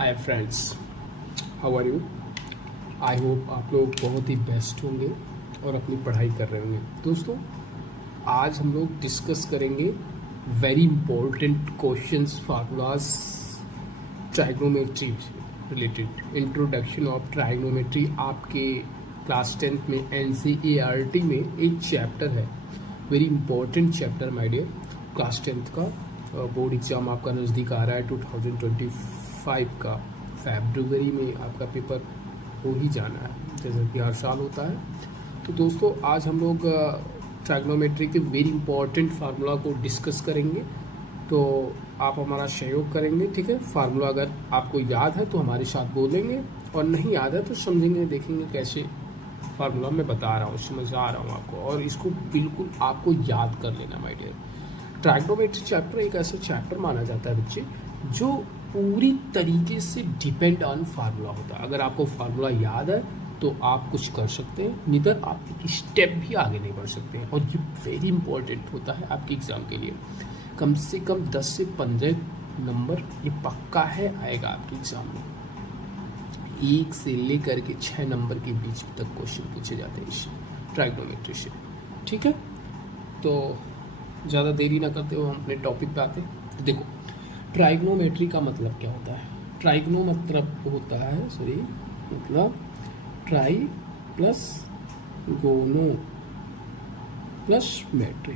Hi friends, how are you. I hope आप लोग बहुत ही बेस्ट होंगे और अपनी पढ़ाई कर रहे होंगे। दोस्तों, आज हम लोग डिस्कस करेंगे very important questions, formulas trigonometry related. Introduction of trigonometry आपके क्लास 10th में NCERT में एक चैप्टर है, very important chapter my dear. Class 10th का बोर्ड एग्ज़ाम आपका नज़दीक आ रहा है 2025 का फरवरी में आपका पेपर हो ही जाना है, जैसा कि हर साल होता है। तो दोस्तों, आज हम लोग ट्राइग्नोमेट्री के वेरी इंपॉर्टेंट फार्मूला को डिस्कस करेंगे, तो आप हमारा सहयोग करेंगे, ठीक है। फार्मूला अगर आपको याद है तो हमारे साथ बोलेंगे, और नहीं याद है तो समझेंगे, देखेंगे कैसे फार्मूला मैं बता रहा हूँ, समझा रहा हूँ आपको, और इसको बिल्कुल आपको याद कर लेना माय डियर। ट्राइग्नोमेट्री चैप्टर एक ऐसा चैप्टर माना जाता है बच्चे जो पूरी तरीके से डिपेंड ऑन फार्मूला होता है। अगर आपको फार्मूला याद है तो आप कुछ कर सकते हैं, निधर आप एक स्टेप भी आगे नहीं बढ़ सकते हैं। और ये वेरी इंपॉर्टेंट होता है आपके एग्ज़ाम के लिए। कम से कम 10 से 15 नंबर ये पक्का है आएगा आपके एग्ज़ाम में। 1 से लेकर के 6 नंबर के बीच तक क्वेश्चन पूछे जाते हैं इस ट्राइग्नोमेट्री से, ठीक है। तो ज़्यादा देरी ना करते हुए हम अपने टॉपिक पे आते हैं। तो देखो, ट्राइग्नोमेट्री का मतलब क्या होता है। ट्राइग्नो मतलब होता है मतलब ट्राई प्लस गोनो प्लस मेट्री।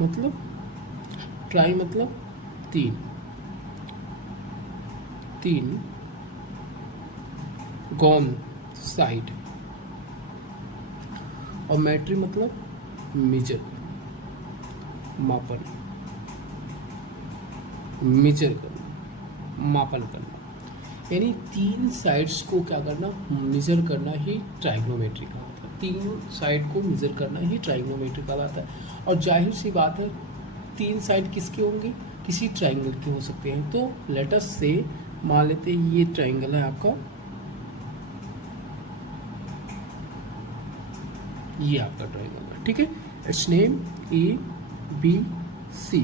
मतलब ट्राई मतलब तीन गॉन साइड, और मेट्री मतलब मेजर, मेजर करना, मापन करना। यानी 3 साइड्स को क्या करना, मेजर करना ही ट्राइग्नोमेट्री कहलाता है। 3 साइड को मेजर करना ही ट्राइग्नोमेट्री कहलाता है। और जाहिर सी बात है, 3 साइड किसके होंगे, किसी ट्राइंगल के हो सकते हैं। तो लेट अस से मान लेते हैं ये ट्राइंगल है आपका, ये आपका ट्राइंगल है, ठीक है। इट्स नेम ABC,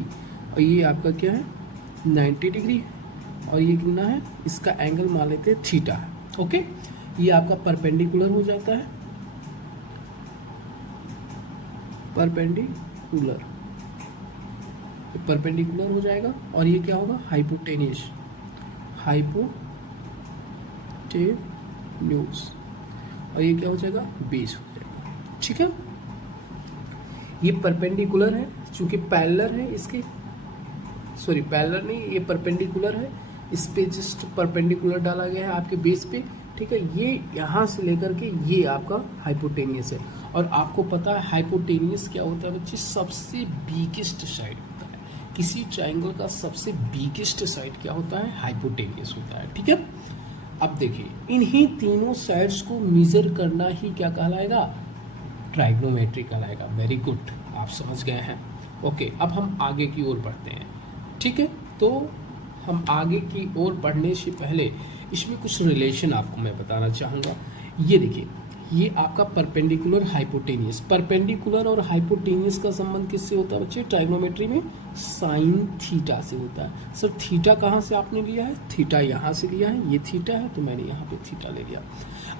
और ये आपका क्या है 90 डिग्री है, और ये कितना है, इसका एंगल मान लेते हैं थीटा है, ओके। ये आपका परपेंडिकुलर हो जाता है, परपेंडिकुलर हो जाएगा। और ये क्या होगा, हाइपोटेन्यूस, और ये क्या हो जाएगा, बेस हो जाएगा, ठीक है। ये परपेंडिकुलर है, चूंकि पैरेलल है इसके, सॉरी पैरेलल नहीं, ये परपेंडिकुलर है, इस पे जस्ट परपेंडिकुलर डाला गया है आपके बेस पे, ठीक है। ये यहाँ से लेकर के ये आपका हाइपोटेनियस है। और आपको पता है हाइपोटेनियस क्या होता है बच्चे, सबसे बीकेस्ट साइड होता है। किसी ट्राइंगल का सबसे बीकेस्ट साइड क्या होता है, हाइपोटेनियस होता है, ठीक है। अब देखिए, इन्हीं तीनों साइड्स को मेजर करना ही क्या कहलाएगा, ट्राइग्नोमेट्री कहलाएगा। वेरी गुड, आप समझ गए हैं, ओके। अब हम आगे की ओर बढ़ते हैं, ठीक है। तो हम आगे की ओर बढ़ने से पहले इसमें कुछ रिलेशन आपको मैं बताना चाहूँगा। ये देखिए, ये आपका परपेंडिकुलर हाइपोटेनियस, परपेंडिकुलर और हाइपोटेनियस का संबंध किससे होता है बच्चे, ट्राइग्नोमेट्री में साइन थीटा से होता है। सर थीटा कहाँ से आपने लिया है, थीटा यहाँ से लिया है, ये थीटा है तो मैंने यहाँ पे थीटा ले लिया।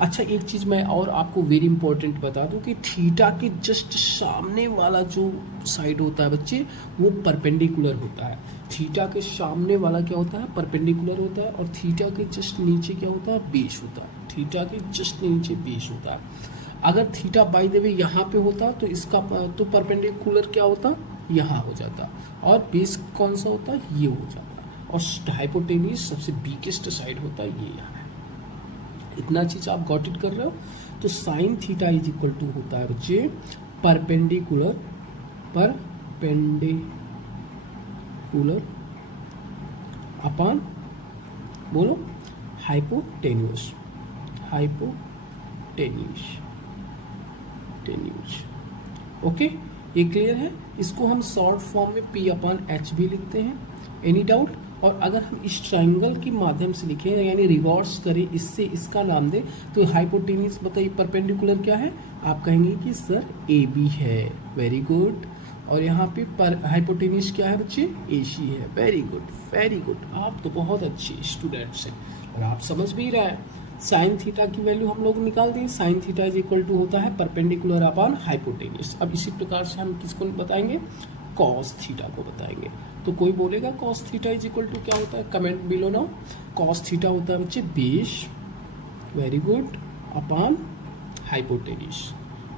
अच्छा, एक चीज़ मैं और आपको वेरी इंपॉर्टेंट बता दूं कि थीटा के जस्ट सामने वाला जो साइड होता है बच्चे, वो परपेंडिकुलर होता है। थीटा के सामने वाला क्या होता है, परपेंडिकुलर होता है, और थीटा के जस्ट नीचे क्या होता है, बेस होता है। थीटा के जस्ट नीचे बेस होता है। अगर थीटा बाय द वे यहाँ पे होता तो इसका तो परपेंडिकुलर क्या होता, यहाँ हो जाता, और बेस कौन सा होता, ये हो जाता, और हाइपोटेनियस सबसे बीकेस्ट साइड होता है, ये यहाँ है। इतना चीज आप गॉट इट कर रहे हो। तो sine theta is equal to होता है बच्चे परपेंडिकुलर अपॉन, बोलो, हाइपोटेन्यूस, ओके। ये क्लियर है। इसको हम शॉर्ट फॉर्म में P/H भी लिखते हैं। Any doubt. और अगर हम इस ट्राइंगल के माध्यम से लिखें, यानी रिवर्स करें, इससे इसका नाम दें, तो हाइपोटेन्यूस बताइए परपेंडिकुलर क्या है, आप कहेंगे कि सर AB है। Very good. और यहाँ पे पर हाइपोटेन्यूस क्या है बच्चे, AC है। वेरी गुड वेरी गुड, आप तो बहुत अच्छे स्टूडेंट्स हैं और आप समझ भी रहा है। साइन थीटा की वैल्यू हम लोग निकाल दें, sine theta is equal to होता है परपेंडिकुलर अपॉन हाइपोटेन्यूस। अब इसी प्रकार से हम किसको बताएंगे, कॉस थीटा को बताएंगे। तो कोई बोलेगा cos theta is equal to क्या होता है, comment below now. Cos theta होता है बच्चे base, very good, upon hypotenuse.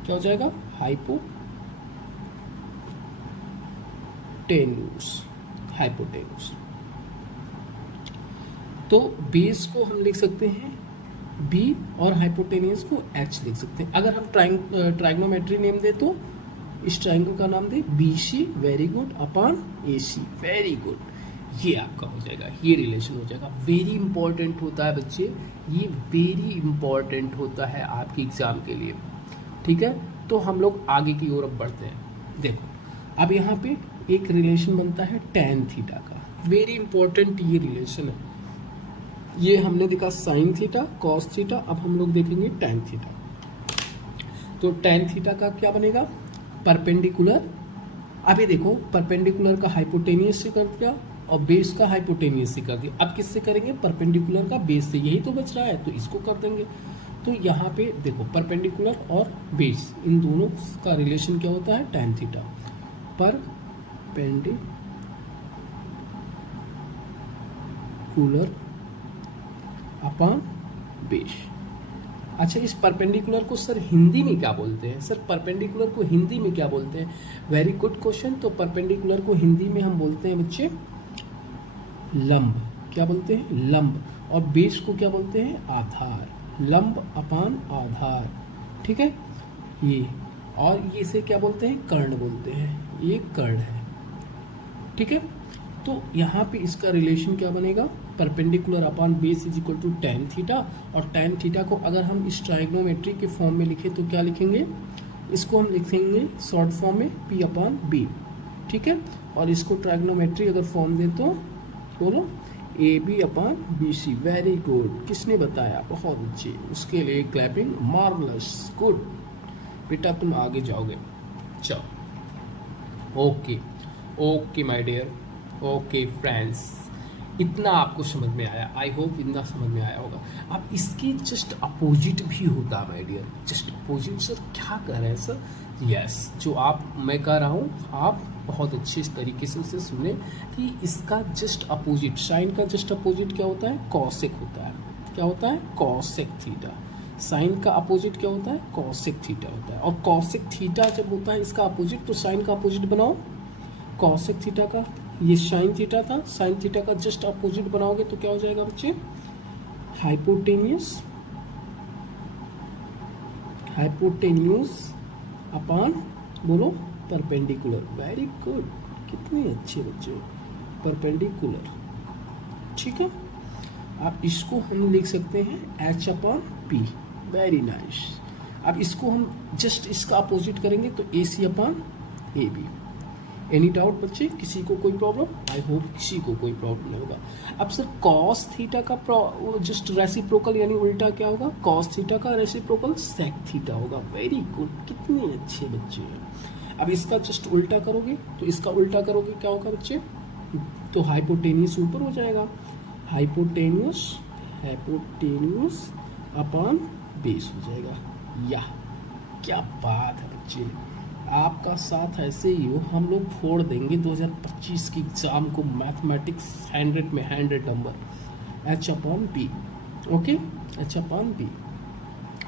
क्या हो जाएगा, हाइपोटेन्यूस। तो बेस को हम लिख सकते हैं B और हाइपोटेन्यूस को H लिख सकते हैं। अगर हम ट्राइग्नोमेट्री नेम दे तो इस ट्राइंगल का नाम दे BC, very good, upon AC, very good. ये आपका हो जाएगा, ये रिलेशन हो जाएगा। वेरी इंपॉर्टेंट होता है बच्चे, ये वेरी इंपॉर्टेंट होता है आपके एग्जाम के लिए। ठीक है, तो हम लोग आगे की ओर अब बढ़ते हैं। देखो अब यहाँ पे एक रिलेशन बनता है tan थीटा का, वेरी इंपॉर्टेंट ये रिलेशन है। ये हमने देखा साइन थीटा, कॉस थीटा, अब हम लोग देखेंगे tan थीटा। तो tan थीटा का क्या बनेगा, परपेंडिकुलर। अभी देखो परपेंडिकुलर का हाइपोटेनियस से कर दिया और बेस का हाइपोटेनियस से कर दिया। अब किससे करेंगे, परपेंडिकुलर का बेस से, यही तो बच रहा है, तो इसको कर देंगे। तो यहाँ पे देखो परपेंडिकुलर और बेस, इन दोनों का रिलेशन क्या होता है, tan theta. Perpendicular upon base. अच्छा, इस परपेंडिकुलर को सर हिंदी में क्या बोलते हैं, सर परपेंडिकुलर को हिंदी में क्या बोलते हैं, वेरी गुड क्वेश्चन। तो परपेंडिकुलर को हिंदी में हम बोलते हैं बच्चे लंब। क्या बोलते हैं, लंब। और बेस को क्या बोलते हैं, आधार। लंब अपॉन आधार, ठीक है ये। और ये इसे क्या बोलते हैं, कर्ण बोलते हैं, ये कर्ण है, ठीक है। तो यहाँ पे इसका रिलेशन क्या बनेगा, perpendicular upon base is equal to tan theta. और tan थीटा को अगर हम इस ट्राइग्नोमेट्री के फॉर्म में लिखें तो क्या लिखेंगे, इसको हम लिखेंगे शॉर्ट फॉर्म में P अपॉन B, ठीक है। और इसको ट्राइग्नोमेट्री अगर फॉर्म दे तो बोलो AB upon BC, very good. किसने बताया, बहुत अच्छे, उसके लिए क्लैपिंग, मार्वलस, गुड बेटा, तुम आगे जाओगे। चलो okay okay my dear, okay friends, इतना आपको समझ में आया, आई होप इतना समझ में आया होगा। अब इसके जस्ट अपोजिट भी होता है my dear, just opposite. Sir क्या कह रहे हैं सर, यस, जो मैं कह रहा हूँ आप बहुत अच्छे इस तरीके से उसे सुने कि इसका जस्ट अपोजिट, साइन का जस्ट अपोजिट क्या होता है, कॉसेक होता है। क्या होता है, कॉसेक थीटा। साइन का अपोजिट क्या होता है, कॉसेक थीटा होता है। और कॉसेक थीटा जब होता है इसका अपोजिट, तो साइन का अपोजिट बनाओ कॉसेक थीटा का। ये साइन थीटा था, साइन थीटा का जस्ट अपोजिट बनाओगे तो क्या हो जाएगा बच्चे, हाइपोटेन्यूस अपॉन बोलो परपेंडिकुलर, वेरी गुड, कितने अच्छे बच्चे, परपेंडिकुलर, ठीक है। अब इसको हम लिख सकते हैं H upon P, very nice. अब इसको हम जस्ट इसका अपोजिट करेंगे तो AC upon AB। Any doubt बच्चे, किसी को कोई प्रॉब्लम, आई होप किसी को कोई प्रॉब्लम नहीं होगा। अब सर कॉस थीटा का जस्ट रेसिप्रोकल यानी उल्टा क्या होगा, कॉस थीटा का रेसिप्रोकल सेक थीटा होगा, वेरी गुड, कितने अच्छे बच्चे हैं। अब इसका जस्ट उल्टा करोगे तो इसका उल्टा करोगे क्या होगा बच्चे, तो हाइपोटेन्यूस ऊपर हो जाएगा, हाइपोटेन्यूस अपॉन बेस हो जाएगा। या क्या बात है बच्चे, आपका साथ ऐसे ही हो, हम लोग फोड़ देंगे 2025 की एग्जाम को, मैथमेटिक्स 100 में 100 number. H upon B, okay, H upon B,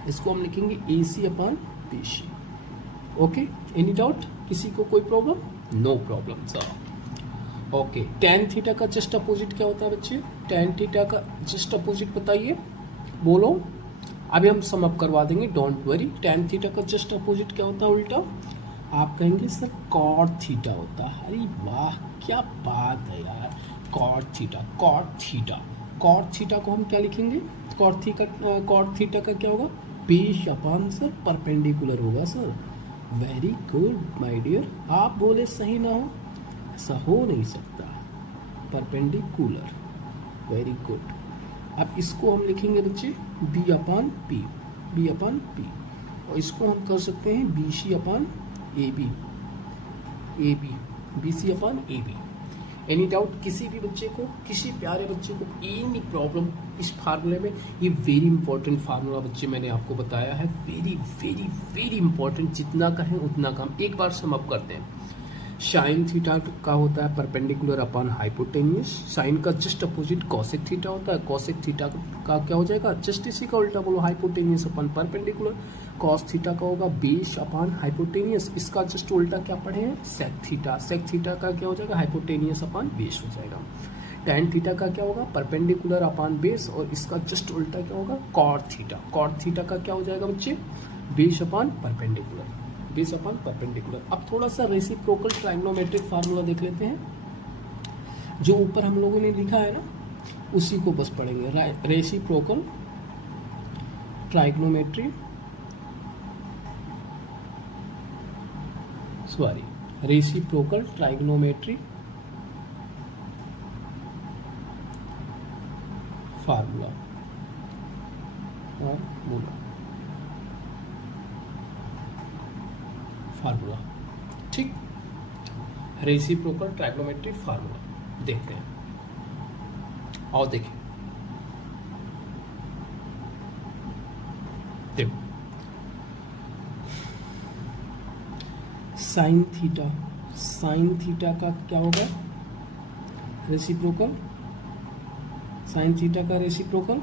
इसको हम लिखेंगे AC upon BC, okay. Any doubt, किसी को कोई problem, no problem sir, okay. tan theta का जस्ट अपोजिट क्या होता है बच्चे, tan थीटा का जस्ट अपोजिट बताइए, बोलो। अभी हम सम अप करवा देंगे, डोंट वरी। tan थीटा का जस्ट अपोजिट क्या होता है उल्टा, आप कहेंगे सर कॉट थीटा होता है। अरे वाह क्या बात है यार, कॉट थीटा को हम क्या लिखेंगे, कॉट थीटा का क्या होगा, बेस अपॉन सर परपेंडिकुलर होगा sir, very good my dear. आप बोले सही ना हो, ऐसा हो नहीं सकता, परपेंडिकुलर, वेरी गुड। अब इसको हम लिखेंगे बच्चे B अपॉन P, और इसको हम कर सकते हैं BC upon AB, A B, B C upon A B. Any doubt किसी भी बच्चे को, किसी प्यारे बच्चे को एनी प्रॉब्लम इस फार्मूले में? ये वेरी इंपॉर्टेंट फार्मूला बच्चे मैंने आपको बताया है, वेरी वेरी वेरी इंपॉर्टेंट, जितना कहें उतना कम। एक बार सम अप करते हैं। साइन थीटा का होता है परपेंडिकुलर अपॉन हाइपोटेनियस, साइन का जस्ट अपोजिट कॉसेक थीटा होता है, कॉसेक थीटा का क्या हो जाएगा, जस्ट इसी का उल्टा बोलो, hypotenuse upon perpendicular. Cos theta का होगा बेस अपॉन हाइपोटेनियस, इसका जस्ट उल्टा क्या पढ़े हैं, सेक थीटा, सेक थीटा का क्या हो जाएगा, हाइपोटेनियस अपॉन बेस हो जाएगा। टैन थीटा का क्या होगा, परपेंडिकुलर अपॉन बेस, और इसका जस्ट उल्टा क्या होगा, कॉट थीटा, कॉट थीटा का क्या हो जाएगा बच्चे, base upon perpendicular, base upon perpendicular. अब थोड़ा सा रेसिप्रोकल ट्राइग्नोमेट्रिक फार्मूला देख लेते हैं, जो ऊपर हम लोगों ने लिखा है ना, उसी को बस पढ़ेंगे। रेसिप्रोकल ट्राइग्नोमेट्री, रेसिप्रोकल ट्राइग्नोमेट्री फार्मूला, और बोलो फार्मूला, ठीक। रेसिप्रोकल ट्राइग्नोमेट्री फार्मूला देखते हैं, और देखिए, देखो साइन थीटा, साइन थीटा का क्या होगा, रेसिप्रोकल, साइन थीटा का reciprocal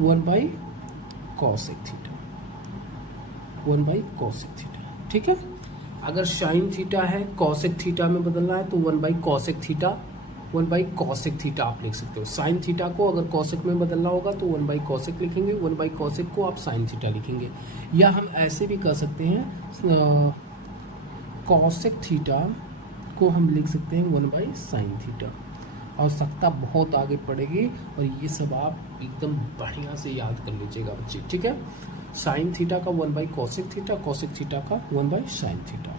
1/cosec theta, 1/cosec theta, ठीक है। अगर साइन थीटा है कॉसेक थीटा में बदलना है तो 1/cosec थीटा, 1/cosec थीटा आप लिख सकते हो। साइन थीटा को अगर कॉसेक में बदलना होगा तो 1/cosec लिखेंगे, 1/cosec को आप साइन थीटा लिखेंगे। या हम ऐसे भी कर सकते हैं, कॉसेक थीटा को हम लिख सकते हैं 1/sin थीटा, और आवश्यकता बहुत आगे पड़ेगी, और ये सब आप एकदम बढ़िया से याद कर लीजिएगा बच्चे, ठीक है। साइन थीटा का 1/cosec थीटा, कॉसेक थीटा का 1/sin थीटा।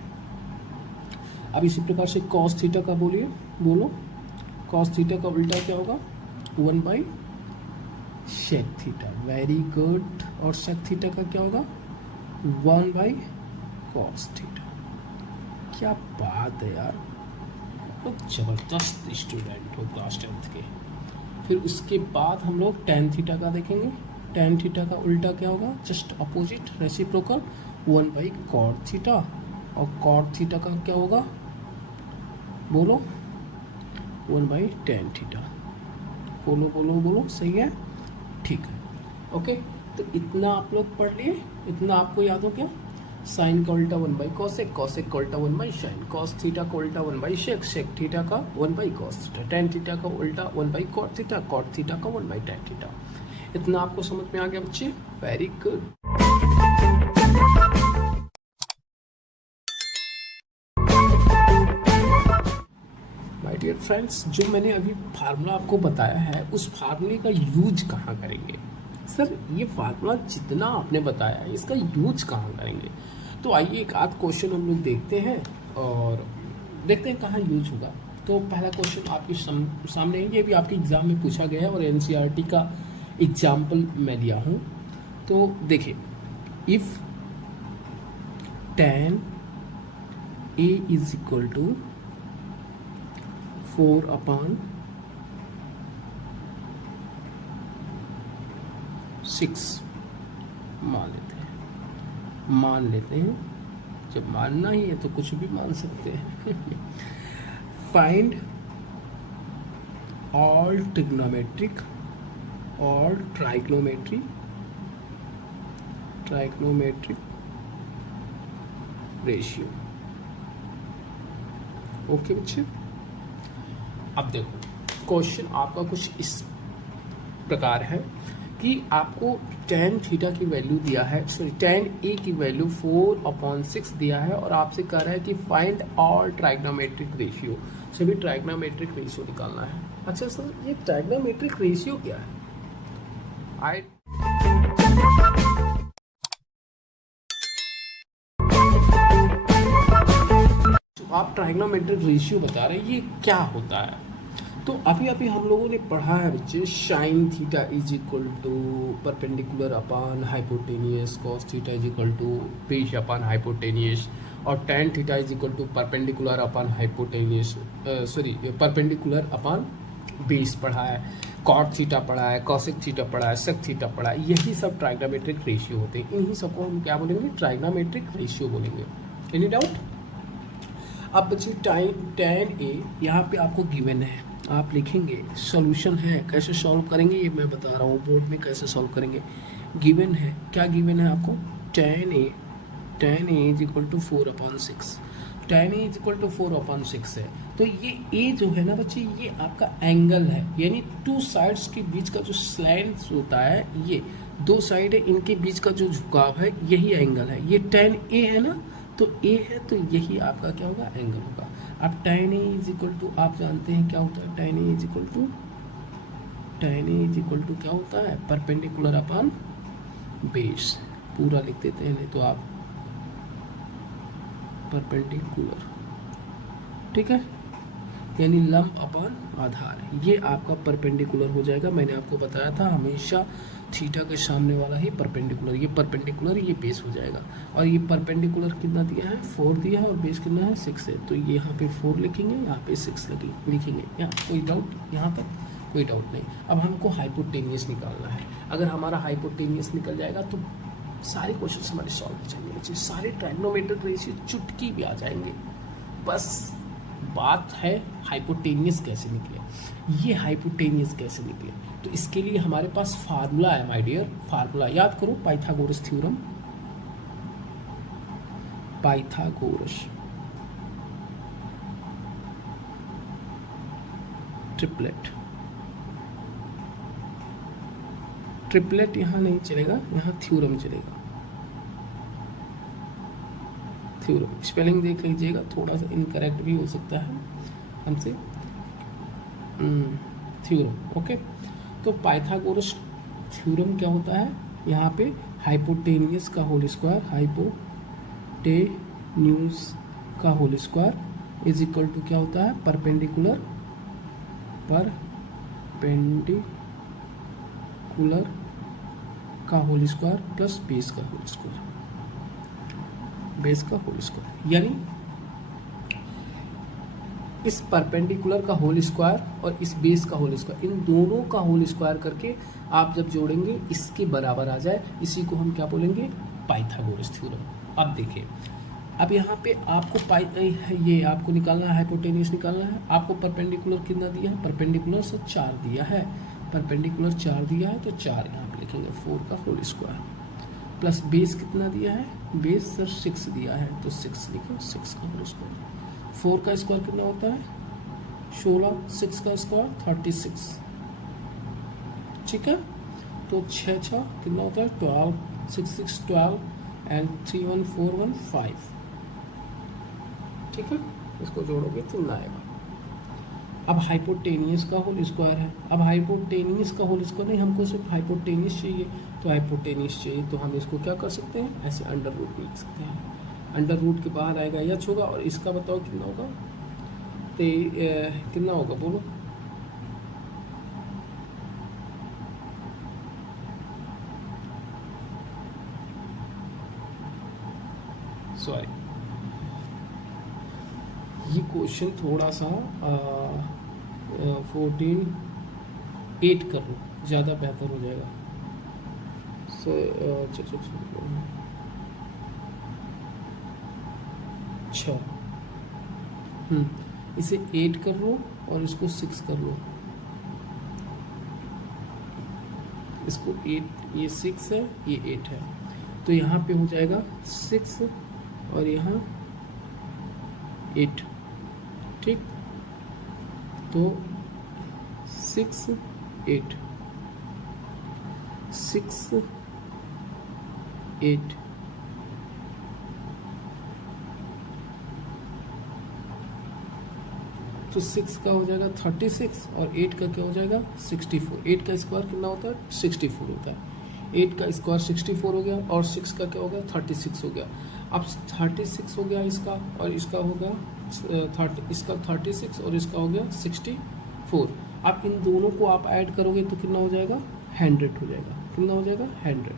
अब इसी प्रकार से कॉस थीटा का बोलिए, बोलो कॉस थीटा का उल्टा क्या होगा, 1/sec थीटा, वेरी गुड। और sec थीटा का क्या होगा, 1/cos थीटा। क्या बात है यार, बहुत जबरदस्त स्टूडेंट हो क्लास 10th के। फिर उसके बाद हम लोग tan थीटा का देखेंगे। tan थीटा का उल्टा क्या होगा, just opposite, reciprocal 1/cot theta, और cot थीटा का क्या होगा, बोलो 1/tan थीटा। बोलो बोलो बोलो, सही है, ठीक है, ओके। तो इतना आप लोग पढ़ लिए, इतना आपको याद हो गया। साइन का उल्टा 1/cosec, cosec का उल्टा 1/sin, cos थीटा का उल्टा 1/sec, sec थीटा का 1/cos थीटा, tan थीटा का उल्टा 1/cot थीटा, cot थीटा का 1/tan थीटा। इतना आपको समझ में आ गया बच्चे, very good. My dear friends, जो मैंने अभी फार्मूला आपको बताया है, उस फार्मूले का यूज कहाँ करेंगे? सर ये फार्मूला जितना आपने बताया है, इसका यूज कहाँ करेंगे? तो आइए एक आध क्वेश्चन हम लोग देखते हैं, और देखते हैं कहाँ यूज होगा। तो पहला क्वेश्चन आपके सामने है, ये भी आपके एग्जाम में पूछा गया है, और एनसीईआरटी का एग्जाम्पल मैं लिया हूँ। तो देखिए, if tan a is equal to 4/6 मान लेते हैं, जब मानना ही है तो कुछ भी मान सकते हैं। फाइंड ऑल ट्रिग्नोमेट्रिक और ट्राइग्नोमेट्रिक रेशियो। ओके बच्चे, अब देखो क्वेश्चन आपका कुछ इस प्रकार है कि आपको tan थीटा की वैल्यू दिया है, सॉरी tan a की वैल्यू 4/6 दिया है, और आपसे कह रहा है कि फाइंड ऑल ट्राइग्नोमेट्रिक रेशियो, सभी ट्राइग्नोमेट्रिक रेशियो निकालना है। अच्छा सर, ये ट्राइग्नोमेट्रिक रेशियो क्या है? आप ट्राइग्नोमेट्रिक रेशियो बता रहे हैं, ये क्या होता है? तो अभी अभी हम लोगों ने पढ़ा है बच्चे, sine theta is equal to perpendicular upon hypotenuse, cos theta is equal to base upon hypotenuse, और tan theta is equal to perpendicular upon hypotenuse, sorry perpendicular upon base पढ़ा है, कॉट थीटा पढ़ा है, कॉसेक थीटा पढ़ा है, sec theta पढ़ा है, यही सब ट्राइग्नोमेट्रिक रेशियो होते हैं। इन्हीं सबको हम क्या बोलेंगे, ट्राइग्नोमेट्रिक रेशियो बोलेंगे। Any doubt? अब बच्चे tan ए यहाँ पे आपको गिवन है, आप लिखेंगे, सॉल्यूशन है, कैसे सॉल्व करेंगे ये मैं बता रहा हूँ, बोर्ड में कैसे सॉल्व करेंगे। गिवन है, क्या गिवन है आपको, tan A is equal to 4/6, tan A is equal to 4/6 है। तो ये ए जो है ना बच्चे, ये आपका एंगल है, यानी टू साइड्स के बीच का जो स्लैंट होता है, ये दो साइड है, इनके बीच का जो झुकाव है यही एंगल है। ये tan ए है ना, तो ए है, तो यही आपका क्या होगा, एंगल होगा। अब tan A is equal to, आप जानते हैं क्या होता है, tan A is equal to क्या होता है, परपेंडिकुलर अपॉन बेस, पूरा लिख देते हैं, नहीं तो आप परपेंडिकुलर, ठीक है, यानी लंब अपॉन आधार, ये आपका परपेंडिकुलर हो जाएगा। मैंने आपको बताया था हमेशा थीटा के सामने वाला ही परपेंडिकुलर, ये परपेंडिकुलर, ये बेस हो जाएगा। और ये परपेंडिकुलर कितना दिया है, 4 दिया है, और बेस कितना है, 6 है, तो ये यहाँ पे 4 लिखेंगे, यहाँ पे 6 लिखेंगे। यहाँ कोई डाउट, यहाँ पर कोई डाउट नहीं। अब हमको हाइपोटेनियस निकालना है। अगर हमारा हाइपोटेनियस निकल जाएगा तो सारे क्वेश्चन हमारे सॉल्व हो जाएंगे बच्चे, सारे ट्राइग्नोमेट्रिक रेशियो चुटकी भी आ जाएंगे। बस बात है हाइपोटेनियस कैसे निकले, ये हाइपोटेनियस कैसे निकले, तो इसके लिए हमारे पास फार्मूला है माय डियर, फार्मूला याद करो, पाइथागोरस थ्योरम, पाइथागोरस ट्रिपलेट यहाँ नहीं चलेगा, यहाँ थ्योरम चलेगा। थ्योरम स्पेलिंग देख लीजिएगा, थोड़ा सा इनकरेक्ट भी हो सकता है हमसे। Theorem, okay. तो पाइथागोरस थ्योरम क्या होता है, यहाँ पे हाइपोटेनियस का होल स्क्वायर, हाइपोटेन्यूज का whole square is equal to क्या होता है, परपेंडिकुलर का होल स्क्वायर प्लस बेस का होल स्क्वायर, बेस का होल स्क्वायर, यानी इस परपेंडिकुलर का होल स्क्वायर और इस बेस का होल स्क्वायर, इन दोनों का होल स्क्वायर करके आप जब जोड़ेंगे इसके बराबर आ जाए, इसी को हम क्या बोलेंगे, पाइथागोरस थ्योरम। अब देखिए, अब यहाँ पे आपको ये आपको निकालना है, हाइपोटेनियस निकालना है। आपको परपेंडिकुलर कितना दिया है, परपेंडिकुलर से 4 दिया है, परपेंडिकुलर 4 दिया है, तो 4 यहाँ पे लिखेंगे, 4 का होल स्क्वायर प्लस बेस कितना दिया है, बेस सर 6 दिया है, तो 6 लिखो, 6 का होल स्क्वायर। 4 का स्क्वायर कितना होता है, 16, 6 का स्क्वायर 36, ठीक है। तो 6 6 कितना होता है, 12, 6 6 12 एंड 3 1 4 1 5, ठीक है। इसको जोड़ोगे तो ना आएगा। अब हाइपोटेनियस का होल स्क्वायर है, अब हाइपोटेनियस का होल स्क्वायर नहीं, हमको सिर्फ हाइपोटेनियस चाहिए, तो हाइपोटेनियस चाहिए तो हम इसको क्या कर सकते हैं, ऐसे अंडर रूट में लिख सकते हैं। अंडर रूट के बाहर आएगा एच होगा, और इसका बताओ कितना होगा, कितना होगा बोलो, सॉरी ये क्वेश्चन थोड़ा सा 14 8 कर लो, ज़्यादा बेहतर हो जाएगा। अच्छा, इसे 8 कर लो और इसको 6 कर लो, इसको 8, ये 6 है, ये 8 है, तो यहाँ पे हो जाएगा 6 और यहाँ 8, ठीक। तो 6 8 6 8 तो 6 का हो जाएगा 36 और 8 का क्या हो जाएगा 64। 8 का स्क्वायर कितना होता है 64 होता है। 8 का स्क्वायर 64 हो गया और 6 का क्या हो गया 36 हो गया। अब 36 हो गया इसका और इसका हो गया इसका 36 और इसका हो गया 64। अब इन दोनों को आप ऐड करोगे तो कितना हो जाएगा 100 हो जाएगा। कितना हो जाएगा 100।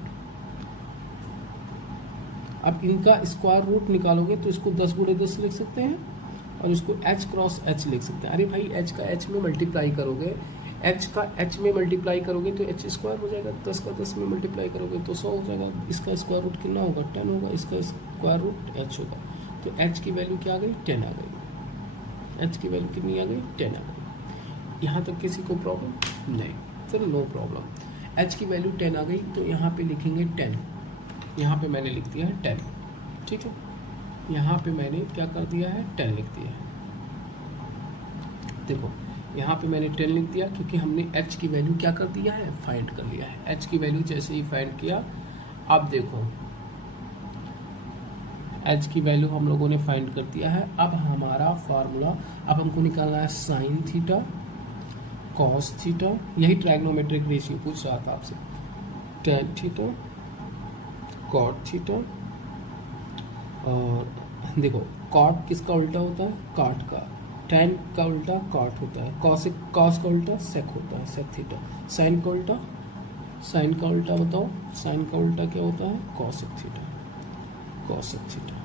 अब इनका स्क्वायर रूट निकालोगे तो इसको 10 गुणे 10 लिख सकते हैं और इसको h क्रॉस h लिख सकते हैं। अरे भाई h का h में मल्टीप्लाई करोगे, h का h में मल्टीप्लाई करोगे तो h स्क्वायर हो जाएगा, 10 का 10 में मल्टीप्लाई करोगे तो 100 हो जाएगा। इसका स्क्वायर रूट कितना होगा, 10 होगा, इसका स्क्वायर रूट h होगा। तो h की वैल्यू क्या आ गई, 10 आ गई। h की वैल्यू कितनी आ गई, 10 आ गई। यहाँ तक किसी को प्रॉब्लम नहीं, सर नो प्रॉब्लम। h की वैल्यू 10 आ गई तो यहाँ पे लिखेंगे 10, यहाँ पे मैंने लिख दिया है 10, ठीक है। यहाँ पे मैंने क्या कर दिया है, 10 लिख दिया है। देखो यहाँ पे मैंने 10 लिख दिया क्योंकि हमने h की वैल्यू क्या कर दिया है, फाइंड कर लिया है। h की वैल्यू जैसे ही फाइंड किया, अब देखो h की वैल्यू हम लोगों ने फाइंड कर दिया है। अब हमारा फार्मूला, अब हमको निकालना है साइन थीटा कॉस थीटा, यही ट्राइग्नोमेट्रिक रेशियो पूछ रहा था आपसे, टेन थीटा कॉट थीटा। और देखो कॉट किसका उल्टा होता है, काट का, टेन का उल्टा कॉट होता है, कॉस का उल्टा सेक होता है, सेक थीटा। साइन का उल्टा, साइन का उल्टा बताओ, साइन का उल्टा क्या होता है, cosec theta, cosec theta.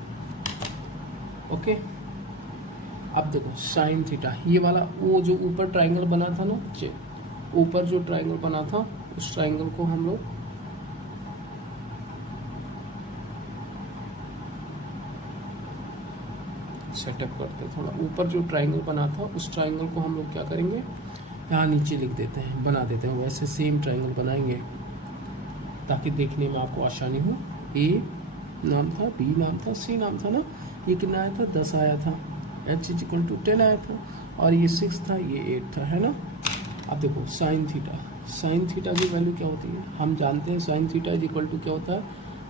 Okay, अब देखो साइन थीटा, ये वाला वो जो ऊपर ट्राइंगल बना था ना, ऊपर जो ट्राइंगल बना था उस ट्राइंगल को हम लोग सेटअप करते हैं। थोड़ा ऊपर जो ट्राइंगल बना था उस ट्राइंगल को हम लोग क्या करेंगे, यहाँ नीचे लिख देते हैं, बना देते हैं। वैसे सेम ट्राइंगल बनाएंगे ताकि देखने में आपको आसानी हो। ए नाम था, बी नाम था, सी नाम था ना, ये कितना आया था, 10 आया था, h इक्वल टू 10 आया था, और ये 6 था, ये 8 था, है ना। अब देखो साइन थीटा, साइन थीटा की वैल्यू क्या होती है, हम जानते हैं साइन थीटा इक्वल टू क्या होता है,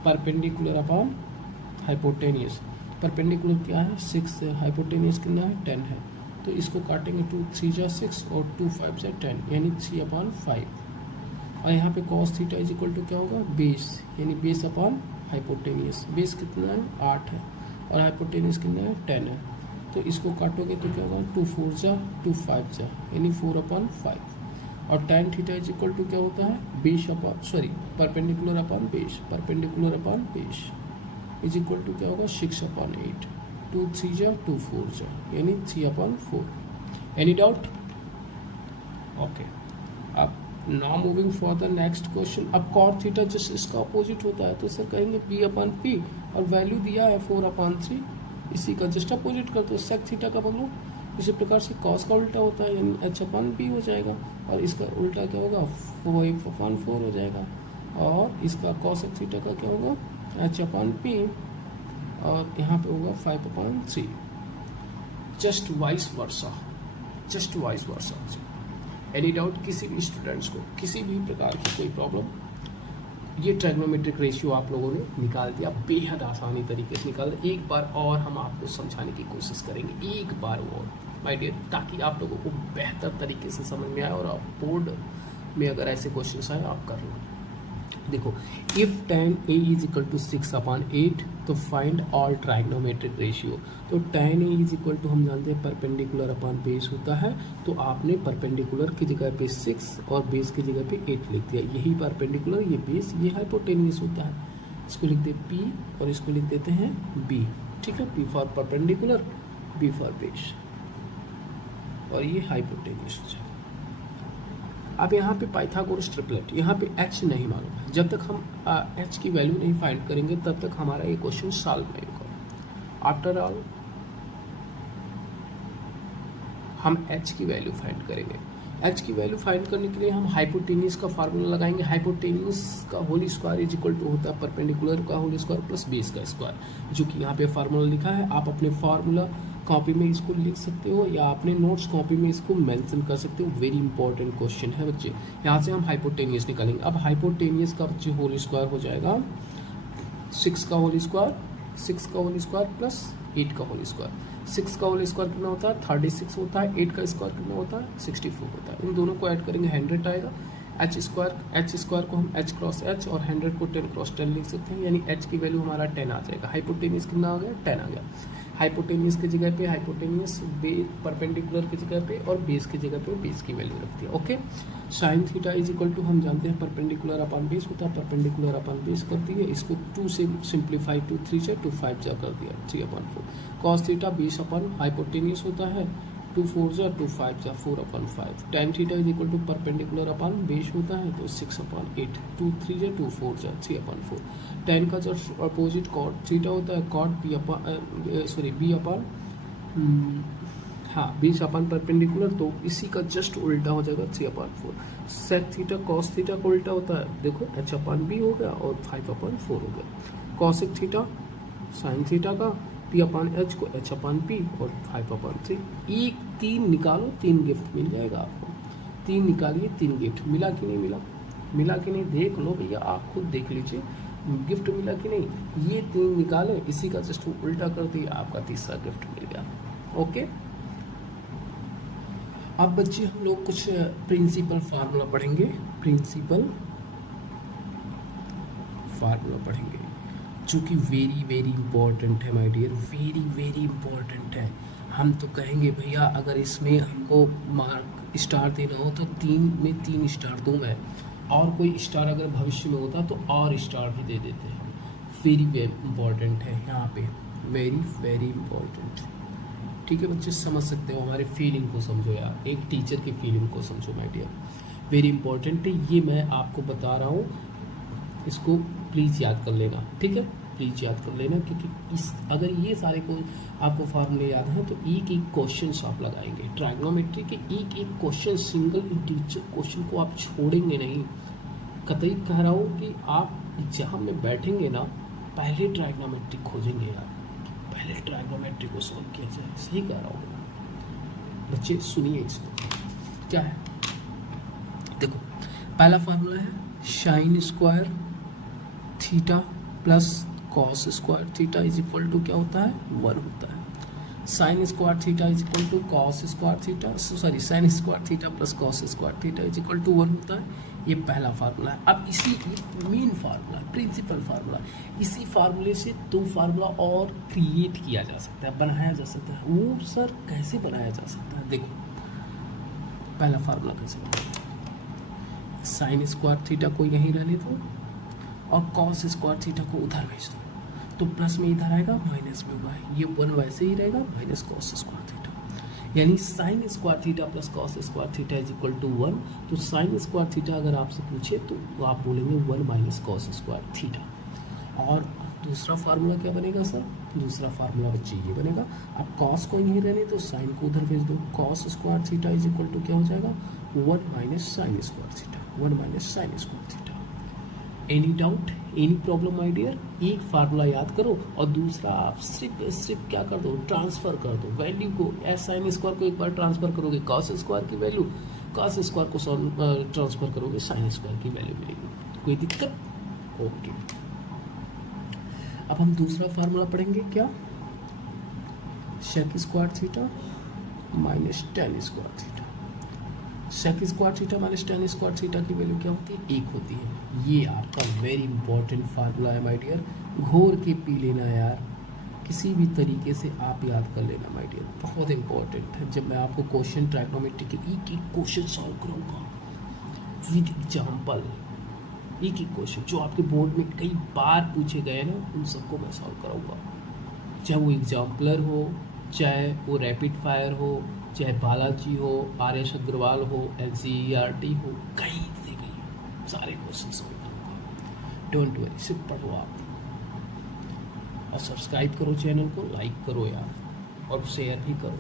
परपेंडिकुलर अपॉन हाइपोटेनियस। परपेंडिकुलर क्या है, 6 है, हाइपोटेनियस कितना है, 10 है। तो इसको काटेंगे, 2 3 जा 6 और 2 5 जा 10, यानी 3/5। और यहाँ पे cos theta is equal to क्या होगा, बेस, यानी बेस अपॉन हाइपोटेनियस। बेस कितना है, 8 है, और हाइपोटेनियस कितना है, 10 है। तो इसको काटोगे तो क्या होगा, 2 4 जा 2 5 जा, यानी 4/5। और tan theta is equal to क्या होता है, base upon perpendicular upon base, perpendicular upon base is equal to क्या होगा, 6/8। 2 3 जा 2 4 जा, यानी 3/4। Any doubt, okay. अब now moving for the next question. अब cot थीटा जस्ट इसका अपोजिट होता है, तो सर कहेंगे b/p, और वैल्यू दिया है 4/3, इसी का जस्ट अपोजिट कर दो, sec थीटा का बदलो। इसी प्रकार से cos का उल्टा होता है, यानी h/p हो जाएगा, और इसका उल्टा क्या होगा, 5/4 हो जाएगा, और इसका cosec थीटा का क्या होगा, h/p, और यहाँ पे होगा 5/3। Just vice versa, just vice versa. Any doubt, किसी भी स्टूडेंट्स को किसी भी प्रकार की कोई प्रॉब्लम, ये ट्राइग्नोमेट्रिक रेशियो आप लोगों ने निकाल दिया, बेहद आसानी तरीके से निकाल दिया। एक बार और हम आपको समझाने की कोशिश करेंगे, एक बार और माय डियर, ताकि आप लोगों को बेहतर तरीके से समझ में आए और आप बोर्ड में अगर ऐसे क्वेश्चन आए आप कर लो। देखो, if tan a is equal to 6/8 तो फाइंड ऑल ट्राइग्नोमेट्रिक रेशियो। तो tan a is equal to हम जानते हैं परपेंडिकुलर अपॉन बेस होता है, तो आपने परपेंडिकुलर की जगह पे 6 और बेस की जगह पे 8 लिख दिया। यही परपेंडिकुलर, ये बेस, ये हाइपोटेनियस होता है। इसको लिख दे P और इसको लिख देते हैं B, ठीक है। P for perpendicular, B for base, और ये हाइपोटेनियस हो जाएगा। अब यहाँ पे पाइथागोरस ट्रिपलेट, यहाँ पे h नहीं मालूम है। जब तक हम h की वैल्यू नहीं फाइंड करेंगे तब तक हमारा ये क्वेश्चन सॉल्व नहीं होगा। आफ्टर ऑल हम h की वैल्यू फाइंड करेंगे। h की वैल्यू फाइंड करने के लिए हम हाइपोटेनियस का फार्मूला लगाएंगे। हाइपोटेनियस का whole square is equal to होता है परपेंडिकुलर का होल स्क्वायर प्लस बेस का स्क्वायर, जो कि यहाँ पे फार्मूला लिखा है। आप अपने फार्मूला कॉपी में इसको लिख सकते हो या अपने नोट्स कॉपी में इसको मेंशन कर सकते हो। वेरी इंपॉर्टेंट क्वेश्चन है बच्चे। यहाँ से हम हाइपोटेनियस निकालेंगे। अब हाइपोटेनियस का बच्चे होल स्क्वायर हो जाएगा 6 का होल स्क्वायर, 6 का होल स्क्वायर प्लस 8 का होल स्क्वायर। 6 का होल स्क्वायर कितना होता है, 36 होता है। 8 का स्क्वायर कितना होता है, 64 होता है। इन दोनों को ऐड करेंगे 100 आएगा। h स्क्वायर को हम h क्रॉस h और 100 को 10 क्रॉस 10 लिख सकते हैं, यानी h की वैल्यू हमारा 10 आ जाएगा। हाइपोटेनियस कितना आ गया, 10 आ गया। हाइपोटेनियस की जगह पे हाइपोटेनियस, परपेंडिकुलर की जगह पे और बेस की जगह पे बेस की वैल्यू रखती है। Okay, sine theta is equal to हम जानते हैं परपेंडिकुलर अपॉन बेस होता है, परपेंडिकुलर अपॉन बेस कर दिए, इसको 2 से सिंप्लीफाई 2 3 से 2 5 जा कर दिया 3/4। Cos theta base upon hypotenuse होता है, 2 4 जा 2 5 जा 4/5। Tan theta is equal to perpendicular upon base होता है तो 6/8, 2 3 जा 2 4 जा 3/4। टेन का जो अपोजिट कॉट थीटा होता है, कॉट बी अपॉन हाँ बेस अपॉन परपेंडिकुलर, तो इसी का जस्ट उल्टा हो जाएगा 3/4। सेक थीटा कॉस थीटा का उल्टा होता है, देखो h/b हो गया और 5/4 हो गया। कॉसेक थीटा साइन थीटा का p/h को h/p और 5/3। एक 3 निकालो, 3 गिफ्ट मिल जाएगा आपको। 3 निकालिए, 3 गिफ्ट मिला कि नहीं मिला, मिला कि नहीं देख लो भैया, आप खुद देख लीजिए गिफ्ट मिला कि नहीं। ये 3 निकाले, इसी का जस्ट उल्टा कर दिया, आपका तीसरा गिफ्ट मिल गया। ओके, अब बच्चे हम लोग कुछ प्रिंसिपल फार्मूला पढ़ेंगे, प्रिंसिपल फार्मूला पढ़ेंगे जो कि वेरी वेरी इंपॉर्टेंट है my dear, very very important है। हम तो कहेंगे भैया अगर इसमें हमको मार्क स्टार देना हो तो 3 में 3 स्टार दूँ मैं, और कोई स्टार अगर भविष्य में होता तो और स्टार भी दे देते हैं। वेरी वेरी इंपॉर्टेंट है यहाँ पे, वेरी वेरी इंपॉर्टेंट। ठीक है बच्चे, समझ सकते हो, हमारे फीलिंग को समझो यार, एक टीचर की फीलिंग को समझो माय डियर, वेरी इंपॉर्टेंट है ये मैं आपको बता रहा हूँ, इसको प्लीज़ याद कर लेना। ठीक है, प्लीज़ याद कर लेना, क्योंकि इस अगर ये सारे को आपको फार्मूले याद हैं तो एक एक क्वेश्चन आप लगाएंगे। ट्रायग्नोमेट्री के एक एक क्वेश्चन, सिंगल इंडिविजुअल क्वेश्चन को आप छोड़ेंगे नहीं। कतई कह रहा हूँ कि आप एग्जाम में बैठेंगे ना, पहले ट्रायग्नोमेट्री खोजेंगे यार, पहले ट्रायग्नोमेट्री को सॉल्व किया जाए। सही कह रहा हूँ बच्चे, सुनिए इसको क्या है। देखो पहला फार्मूला है sine square theta plus cos square theta is equal to क्या होता है, 1 होता है। Sine square theta is equal to cos square theta, sorry sine square theta plus cos square theta is equal to 1 होता है। ये पहला फार्मूला है। अब इसी मेन फार्मूला, प्रिंसिपल फार्मूला, इसी फार्मूले से 2 फार्मूला और क्रिएट किया जा सकता है, बनाया जा सकता है। वो सर कैसे बनाया जा सकता है, देखो पहला फार्मूला कैसे बनाया, साइन स्क्वायर थीटा को यहीं रहने दो और कॉस स्क्वायर थीटा को उधर भेज दो, तो प्लस में इधर आएगा, माइनस में होगा, ये 1 वैसे ही रहेगा, माइनस कॉस स्क्वायर थीटा, यानी sine square theta plus cos square theta is equal to 1। तो साइन स्क्वायर थीटा अगर आपसे पूछे तो आप बोलेंगे 1 माइनस कॉस स्क्वायर थीटा। और दूसरा फार्मूला क्या बनेगा सर, दूसरा फार्मूला बच्चे ये बनेगा, अब कॉस को यहीं रहने तो साइन को उधर भेज दो, cos square theta is equal to क्या हो जाएगा, 1 minus sine square theta, 1 minus sine square theta. Any doubt, any problem my dear. एक फार्मूला याद करो और दूसरा आप सिर्फ क्या कर दो, ट्रांसफर कर दो वैल्यू को। एस साइन स्क्वायर को एक बार ट्रांसफर करोगे कॉस स्क्वायर की वैल्यू, कॉस स्क्वायर को ट्रांसफर करोगे साइन स्क्वायर की वैल्यू मिलेगी। कोई दिक्कत, ओके। अब हम दूसरा फार्मूला पढ़ेंगे क्या, sec square theta minus tan square theta. Sec square theta minus tan square theta की वैल्यू क्या होती है, 1 होती है। ये आपका वेरी इंपॉर्टेंट फार्मूला है माय डियर, घोर के पी लेना यार, किसी भी तरीके से आप याद कर लेना माय डियर, बहुत इंपॉर्टेंट है। जब मैं आपको क्वेश्चन ट्रायग्नोमेट्री के एक एक क्वेश्चन सॉल्व कराऊंगा विद एग्जाम्पल, एक एक क्वेश्चन जो आपके बोर्ड में कई बार पूछे गए ना, उन सबको मैं सॉल्व कराऊंगा, चाहे वो एग्जाम्पलर हो, चाहे वो रैपिड फायर हो, चाहे बालाजी हो, आर.एस. अग्रवाल हो, NCERT हो, कहीं से कहीं सारे क्वेश्चन सॉल्व करूँगा। डोंट वरी, सिर्फ पढ़ो आप और सब्सक्राइब करो चैनल को, लाइक करो यार और शेयर भी करो।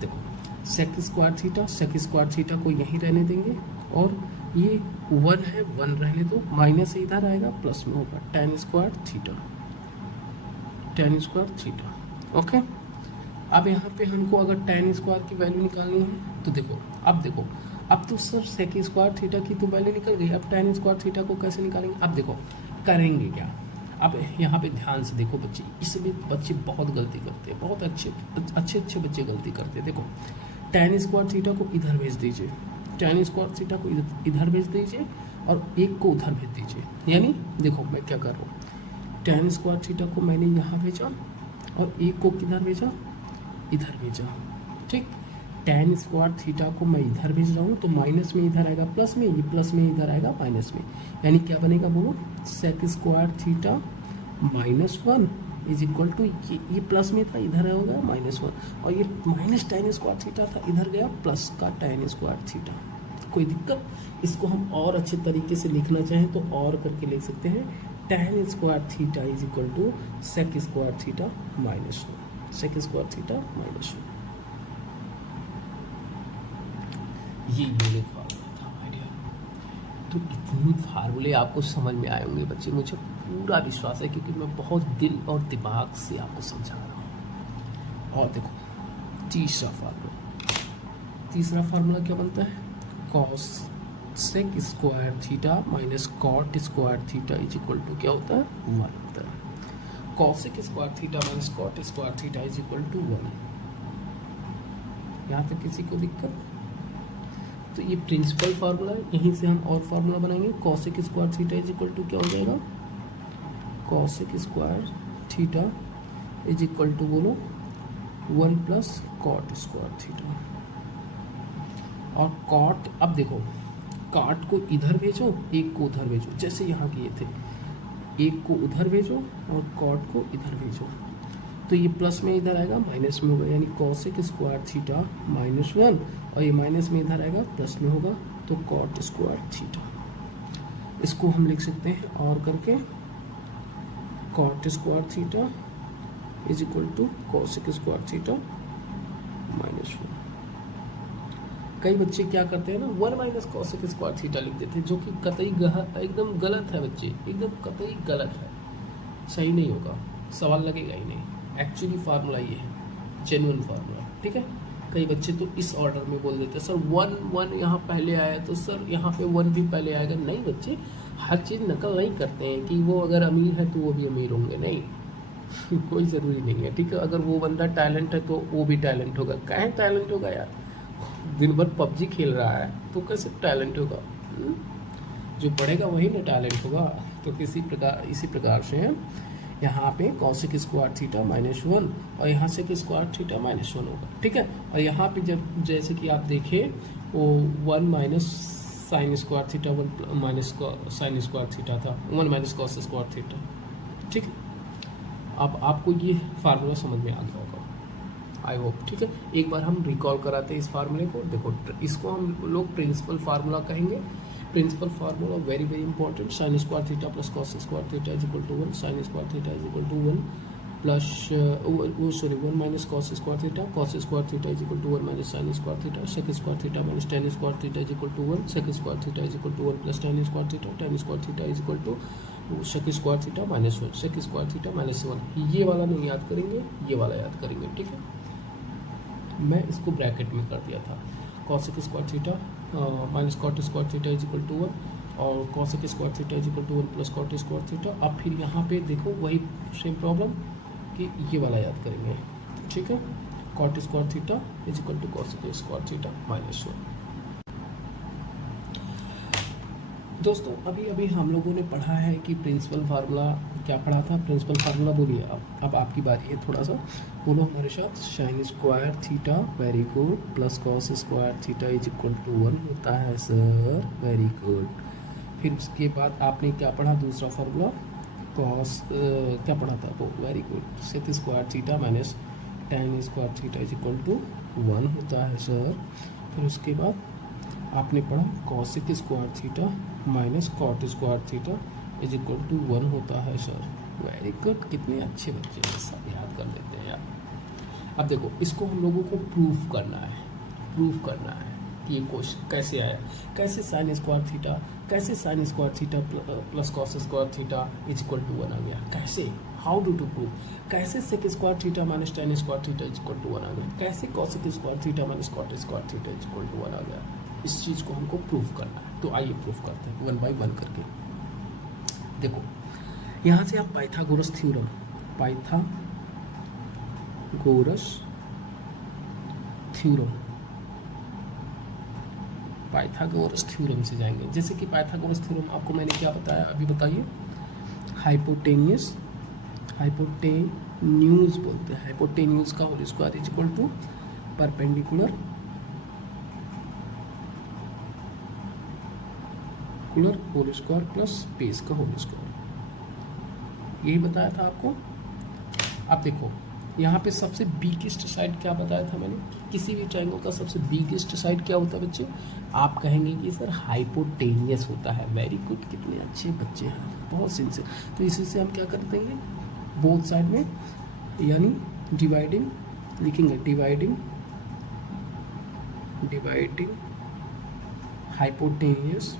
देखो sec square theta, sec square theta को यहीं रहने देंगे और ये 1 है, 1 रहने दो, माइनस से इधर आएगा, प्लस में होगा ten square theta, ten square theta. Okay, अब यहाँ पे हमको अगर टेन स्क्वायर की वैल्यू निकालनी है तो देखो, अब तो सर सेक स्क्वायर थीटा की तो वैल्यू निकल गई, अब टेन स्क्वायर थीटा को कैसे निकालेंगे। अब देखो करेंगे क्या, अब यहाँ पे ध्यान से देखो बच्चे, इसमें बच्चे बहुत गलती करते हैं, बहुत अच्छे बच्चे गलती करते हैं। देखो टेन स्क्वायर थीटा को इधर भेज दीजिए, टेन स्क्वायर थीटा को इधर भेज दीजिए और 1 को उधर भेज दीजिए। यानी देखो मैं क्या कर रहा हूँ, टेन स्क्वायर थीटा को मैंने यहाँ भेजा और एक को किधर भेजा, इधर भेजा, ठीक। tan स्क्वायर थीटा को मैं इधर भेज रहा हूँ, तो माइनस में इधर आएगा प्लस में, ये प्लस में इधर आएगा माइनस में, यानी क्या बनेगा बोलो, sec square theta -1 is equal to ये प्लस में था, इधर होगा -1, और ये माइनस tan स्क्वायर थीटा था, इधर गया प्लस का tan स्क्वायर थीटा। कोई दिक्कत? इसको हम और अच्छे तरीके से लिखना चाहें तो और करके लिख सकते हैं, tan square theta is equal to sec square theta -1, sec square theta -1। ये यूनिक फार्मूला था आइडिया। तो इतनी फार्मूले आपको समझ में आए होंगे बच्चे, मुझे पूरा विश्वास है, क्योंकि मैं बहुत दिल और दिमाग से आपको समझा रहा हूँ। और देखो तीसरा फार्मूला क्या बनता है, cosec square theta minus cot square theta is equal to क्या होता है, 1 होता है। Cosec square theta minus cot square theta is equal to 1। यहाँ तक किसी को दिक्कत? तो ये प्रिंसिपल फार्मूला है, यहीं से हम और फार्मूला बनाएंगे। Cosec square theta is equal to क्या हो जाएगा, cosec square theta is equal to बोलो 1 प्लस कॉट स्क्वायर थीटा। और कॉट, अब देखो कॉट को इधर भेजो, एक को उधर भेजो, जैसे यहाँ किए थे, एक को उधर भेजो और कॉट को इधर भेजो, तो ये प्लस में इधर आएगा माइनस में होगा, यानी कॉसेक स्क्वायर थीटा -1, और ये माइनस में इधर आएगा प्लस में होगा, तो कॉट स्क्वायर थीटा। इसको हम लिख सकते हैं और करके, cot square theta is equal to cosec square theta -1। कई बच्चे क्या करते हैं ना, 1 माइनस कॉसेक स्क्वायर थीटा लिख देते हैं, जो कि कतई एकदम गलत है बच्चे, एकदम कतई गलत है, सही नहीं होगा, सवाल लगेगा ही नहीं। एक्चुअली फार्मूला ये है, जेन्युइन फार्मूला, ठीक है। कई बच्चे तो इस ऑर्डर में बोल देते हैं, सर 1 यहाँ पहले आया तो सर यहाँ पे 1 भी पहले आएगा। नहीं बच्चे, हर चीज़ नकल नहीं करते हैं कि वो अगर अमीर है तो वो भी अमीर होंगे, नहीं कोई ज़रूरी नहीं है, ठीक है। अगर वो बंदा टैलेंट है तो वो भी टैलेंट होगा, कहीं टैलेंट होगा यार, दिन भर पबजी खेल रहा है तो कैसे टैलेंट होगा, जो पढ़ेगा वही ना टैलेंट होगा। तो इसी प्रकार से यहाँ पे कॉसेक स्क्वायर थीटा -1 और यहाँ से स्क्वायर थीटा -1 होगा, ठीक है। और यहाँ पे जब जैसे कि आप देखें वो 1 minus sine square theta 1 minus sine square theta था, 1 माइनस कॉस स्क्वायर थीटा, ठीक है। अब आपको ये फार्मूला समझ में आ गया होगा, आई होप, ठीक है। एक बार हम रिकॉल कराते हैं इस फार्मूले को। देखो इसको हम लोग प्रिंसिपल फार्मूला कहेंगे। Principal formula very important, sine square theta plus cos square theta is equal to 1, sine square theta is equal to 1 plus 1 minus cos square theta is equal to 1 minus sine square theta, sec square theta minus tan square theta is equal to 1, sec square theta is equal to 1 plus tan square theta is equal to sec square theta -1, sec square theta -1। ये वाला नहीं याद करेंगे, ये वाला याद करेंगे, ठीक है। मैं इसको ब्रैकेट में कर दिया था, cosec square theta minus cot square theta is equal to 1 और cosec square theta is equal to 1 plus cot square theta. अब फिर यहाँ पे देखो वही सेम प्रॉब्लम कि ये वाला याद करेंगे, ठीक है। Cot square theta is equal to cosec square theta -1। दोस्तों अभी हम लोगों ने पढ़ा है कि प्रिंसिपल फार्मूला क्या पढ़ा था। प्रिंसिपल फार्मूला बोलिए, अब आपकी बारी है, थोड़ा सा बोलो हमारे साथ। Sine square theta, very good, plus cos square theta is equal to 1 होता है सर, वेरी गुड। फिर उसके बाद आपने क्या पढ़ा, दूसरा फार्मूला कॉस क्या पढ़ा था वो, very good, sec square theta minus tan square theta is equal to 1 होता है सर। फिर उसके बाद आपने पढ़ा cosec square theta minus cot square theta is equal to 1 होता है सर, वेरी गुड। कितने अच्छे बच्चे हैं, सब याद कर लेते हैं यार। अब देखो इसको हम लोगों को प्रूफ करना है कि ये क्वेश्चन कैसे आया, कैसे sine square theta plus cos square theta is equal to 1 आ गया, कैसे, हाउ डू टू प्रूव, कैसे sec square theta minus tan square theta is equal to 1 आ गया, कैसे cosec square theta minus cot square theta is equal to 1 आ गया। इस चीज़ को हमको प्रूफ करना है, तो आइए प्रूफ करते हैं 1 बाई 1 करके। देखो यहाँ से आप पाइथागोरस थ्योरम से जाएंगे। जैसे कि पाइथागोरस थ्योरम आपको मैंने क्या बताया, अभी बताइए। हाइपोटेन्यूज बोलते हैं। हाइपोटेन्यूज का whole square is equal to perpendicular whole square plus base का होल स्क्वायर। यही बताया था आपको। अब देखो यहाँ पे सबसे बिगेस्ट साइड क्या बताया था मैंने, किसी भी ट्रायंगल का सबसे बिगेस्ट साइड क्या होता है बच्चे, आप कहेंगे कि सर हाइपोटेनियस होता है। वेरी गुड, कितने अच्छे बच्चे हैं, बहुत सिंसियर। तो इसी से हम क्या कर देंगे, बोथ साइड में यानी डिवाइडिंग लिखेंगे, dividing hypotenuse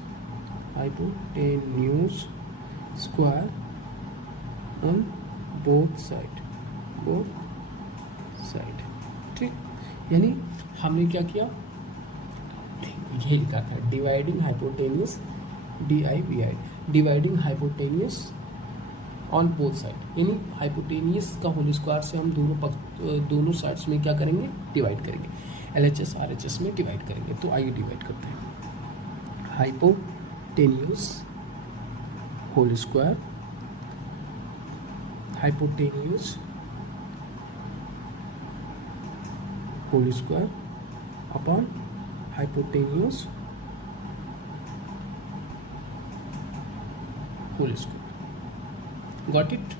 square on both side, ठीक। यानी हमने क्या किया, ये लिखा था dividing hypotenuse dividing hypotenuse on both side, यानी हाइपोटेनियस का होल स्क्वायर से हम दोनों साइड्स में क्या करेंगे, डिवाइड करेंगे, LHS RHS में डिवाइड करेंगे। तो आइए डिवाइड करते हैं। Hypotenuse whole square, hypotenuse whole square upon hypotenuse whole square. Got it.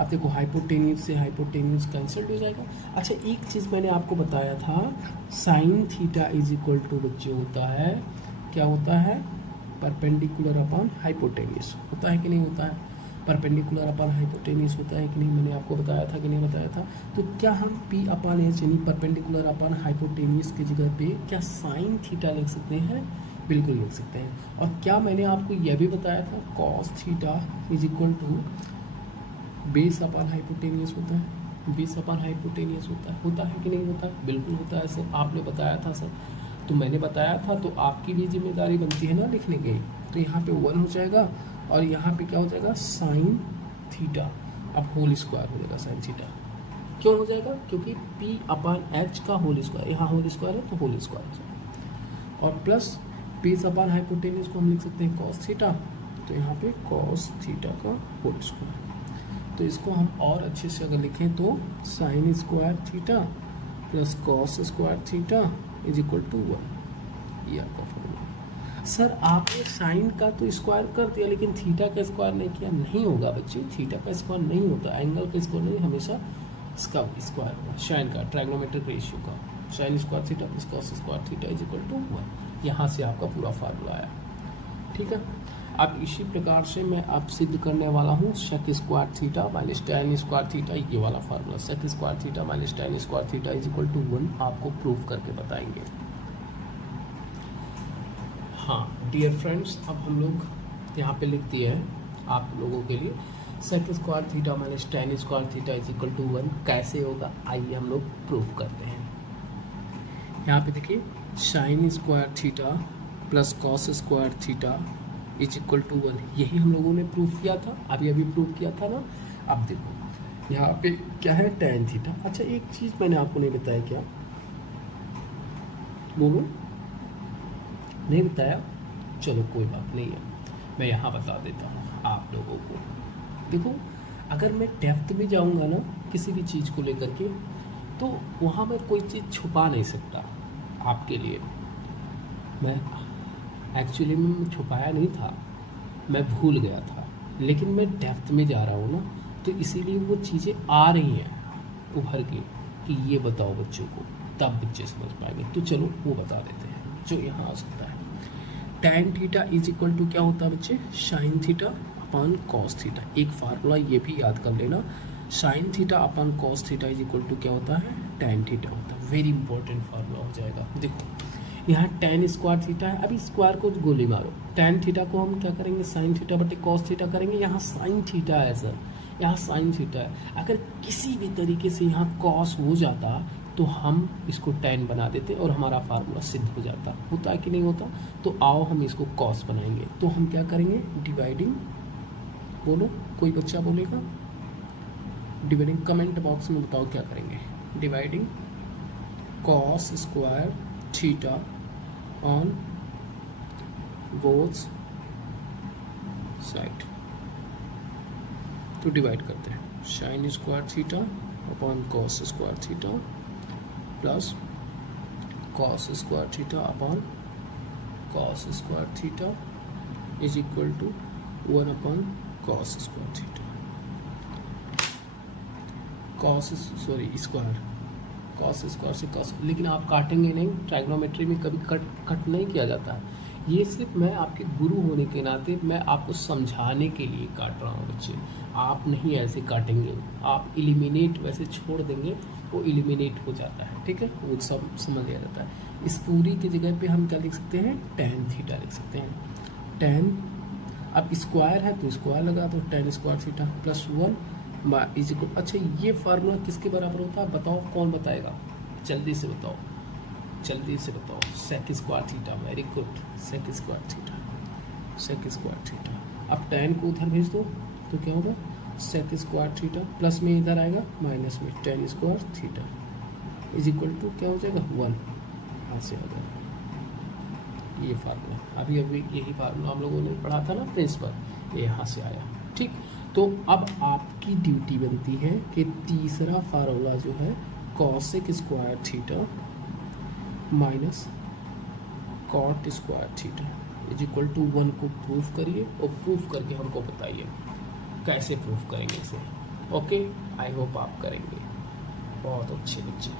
अब देखो हाइपोटेनियस से हाइपोटेनियस कैंसल्ड हो जाएगा। अच्छा एक चीज़ मैंने आपको बताया था, sine theta is equal to बच्चे होता है, क्या होता है, परपेंडिकुलर अपॉन हाइपोटेनियस होता है कि नहीं होता है, परपेंडिकुलर अपॉन हाइपोटेनियस होता है कि नहीं, मैंने आपको बताया था कि नहीं बताया था। तो क्या हम P अपॉन H यानी परपेंडिकुलर अपॉन हाइपोटेनियस की जगह पे क्या साइन थीटा लिख सकते हैं, बिल्कुल लिख सकते हैं। और क्या मैंने आपको यह भी बताया था cos theta is equal to base upon hypotenuse होता है, बेस अपॉन हाइपोटेनियस होता है कि नहीं होता है, बिल्कुल होता है सर, आपने बताया था सर। तो मैंने बताया था तो आपकी भी जिम्मेदारी बनती है ना लिखने की। तो यहाँ पे 1 हो जाएगा और यहाँ पे क्या हो जाएगा, साइन थीटा, अब होल स्क्वायर हो जाएगा साइन थीटा। क्यों हो जाएगा, क्योंकि P अपॉन H का होल स्क्वायर, यहाँ होल स्क्वायर है तो होल स्क्वायर हो जाएगा। और प्लस बेस अपॉन हाइपोटेनियस को हम लिख सकते हैं कॉस थीटा, तो यहाँ पे कॉस थीटा का होल स्क्वायर। तो इसको हम और अच्छे से अगर लिखें तो sine square theta plus cos square theta is equal to 1, ये आपका फॉर्मूला। सर आपने साइन का तो स्क्वायर कर दिया लेकिन थीटा का स्क्वायर नहीं किया, नहीं होगा बच्चे, थीटा का स्क्वायर नहीं होता, एंगल का स्क्वायर नहीं, हमेशा इसका स्क्वायर होगा, साइन का ट्रायगोनोमेट्रिक रेशियो का, sine square theta plus cos square theta is equal to 1। यहाँ से आपका पूरा फार्मूला आया, ठीक है। अब इसी प्रकार से मैं अब सिद्ध करने वाला हूँ sec square theta minus tan square theta, ये वाला formula sec square theta minus tan square theta is equal to 1 आपको प्रूव करके बताएंगे। हाँ डियर फ्रेंड्स, अब हम लोग यहाँ पे लिख दिए हैं आप लोगों के लिए sec square theta minus tan square theta is equal to 1 कैसे होगा, आइए हम लोग प्रूव करते हैं। यहाँ पे देखिए sine square theta plus cos square theta is equal to 1, यही हम लोगों ने प्रूफ किया था, अभी प्रूफ किया था ना। अब देखो यहाँ पे क्या है, टेन थीटा। अच्छा एक चीज़ मैंने आपको नहीं बताया, क्या बोलो, नहीं बताया, चलो कोई बात नहीं है, मैं यहाँ बता देता हूँ आप लोगों को। देखो अगर मैं डेप्थ में जाऊँगा ना किसी भी चीज़ को लेकर के, तो वहाँ मैं कोई चीज़ छुपा नहीं सकता आपके लिए। मैं एक्चुअली में छुपाया नहीं था, मैं भूल गया था, लेकिन मैं डेप्थ में जा रहा हूँ ना, तो इसीलिए वो चीज़ें आ रही हैं उभर के कि ये बताओ बच्चों को, तब बच्चे समझ पाएंगे। तो चलो वो बता देते हैं जो यहाँ आ सकता है। Tan theta is equal to क्या होता है बच्चे, sine theta upon cos theta. एक फार्मूला ये भी याद कर लेना, sine theta upon cos theta is equal to क्या होता है, टैन थीटा होता है। वेरी इंपॉर्टेंट फार्मूला हो जाएगा। देखो यहाँ टेन स्क्वायर थीटा है, अभी स्क्वायर को गोली मारो, टेन थीटा को हम क्या करेंगे, साइन थीटा बटे कॉस थीटा करेंगे। यहाँ साइन थीटा है सर, यहाँ साइन थीटा है, अगर किसी भी तरीके से यहाँ कॉस हो जाता तो हम इसको टेन बना देते और हमारा फार्मूला सिद्ध हो जाता। होता है कि नहीं होता। तो आओ हम इसको कॉस बनाएंगे, तो हम क्या करेंगे, डिवाइडिंग, बोलो कोई बच्चा बोलेगा डिवाइडिंग, कमेंट बॉक्स में बताओ क्या करेंगे, dividing cos square theta on both side. तो डिवाइड करते हैं, sine square theta upon cos square theta plus cos square theta upon cos square theta is equal to 1 upon cos square theta. Cos square से cos, लेकिन आप काटेंगे नहीं, ट्राइग्नोमेट्री में कभी कट नहीं किया जाता है। ये सिर्फ मैं आपके गुरु होने के नाते मैं आपको समझाने के लिए काट रहा हूँ बच्चे। आप नहीं ऐसे काटेंगे, आप इलिमिनेट वैसे छोड़ देंगे, वो इलिमिनेट हो जाता है, ठीक है, वो सब समझ लिया जाता है। इस पूरी की जगह पे हम क्या लिख सकते हैं, tan थीटा लिख सकते हैं। tan, अब स्क्वायर है तो स्क्वायर लगा दो, tan square theta plus 1 is equal. अच्छा, ये फार्मूला किसके बराबर होता है बताओ, कौन बताएगा, जल्दी से बताओ, जल्दी से बताओ। Sec square theta, very good, sec square theta. अब tan को उधर भेज दो तो क्या होगा, सेक स्क्वायर थीटा प्लस में इधर आएगा माइनस में tan square theta is equal to क्या हो जाएगा 1, यहाँ से आ जाएगा ये फार्मूला। अभी यही फार्मूला हम लोगों ने पढ़ा था ना प्रिंसिपल, ये यहाँ से आया, ठीक। तो अब आपकी ड्यूटी बनती है कि तीसरा फार्मूला जो है cosec square theta minus cot square theta is equal to 1 को प्रूफ करिए और प्रूफ करके हमको बताइए कैसे प्रूफ करेंगे इसे। ओके, आई होप आप करेंगे। बहुत अच्छे बच्चे।